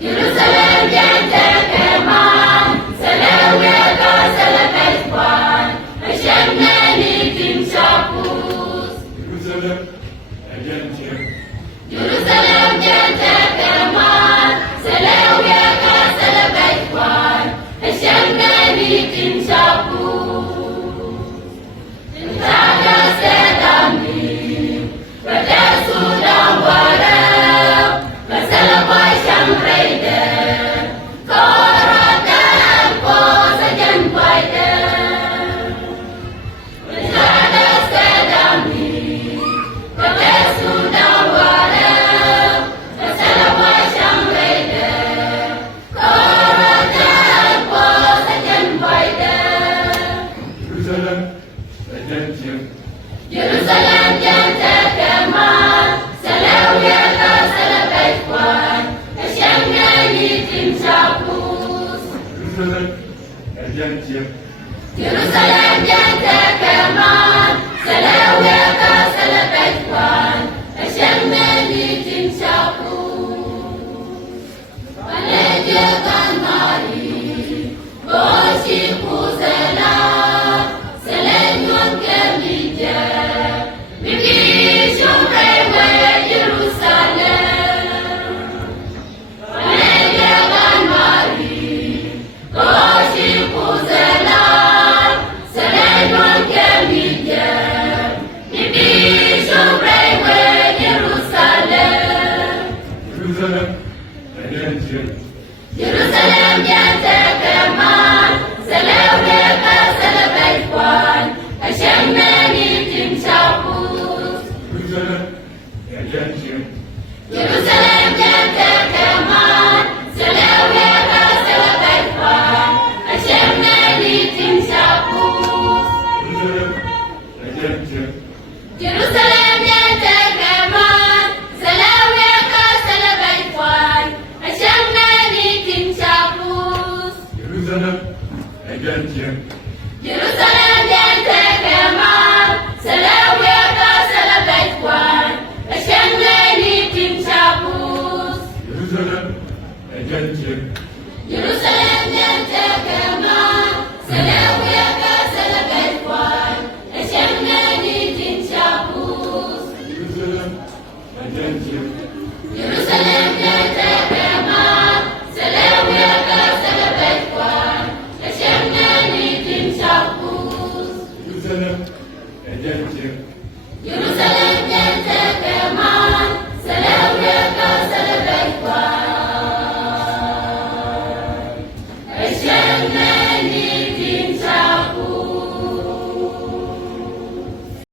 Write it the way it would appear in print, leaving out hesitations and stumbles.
Jerusalem jente keman, seleweka selebekwan, eşemneni timşapus. Jerusalem jente keman, seleweka selebekwan, eşemneni timşapus. Tentara sedami, pada sudah warau, berselawat yang raider, koratan po sajan baider. Tentara sedami, pada sudah warau, berselawat yang raider, koratan po sajan baider. Jerusalem jente keman, seleweka selebekwan, eşemneni timşapus. Jerusalem jente keman, seleweka selebekwan, eşemneni timşapus. Menejekan mari, boşi kuzela, selenyun kerlije, bibi şumrewe Jerusalem. Menejekan mari, boşi kuzela, selenyun kerlije, bibi şumrewe Jerusalem. Jerusalem jente keman, seleweka selebekwan, eşemneni timşapus. Jerusalem jente keman, seleweka selebekwan, eşemneni timşapus. Jerusalem jente keman, seleweka selebekwan, eşemneni timşapus. Jerusalem jente keman, seleweka selebekwan, eşemneni timşapus. Jerusalem,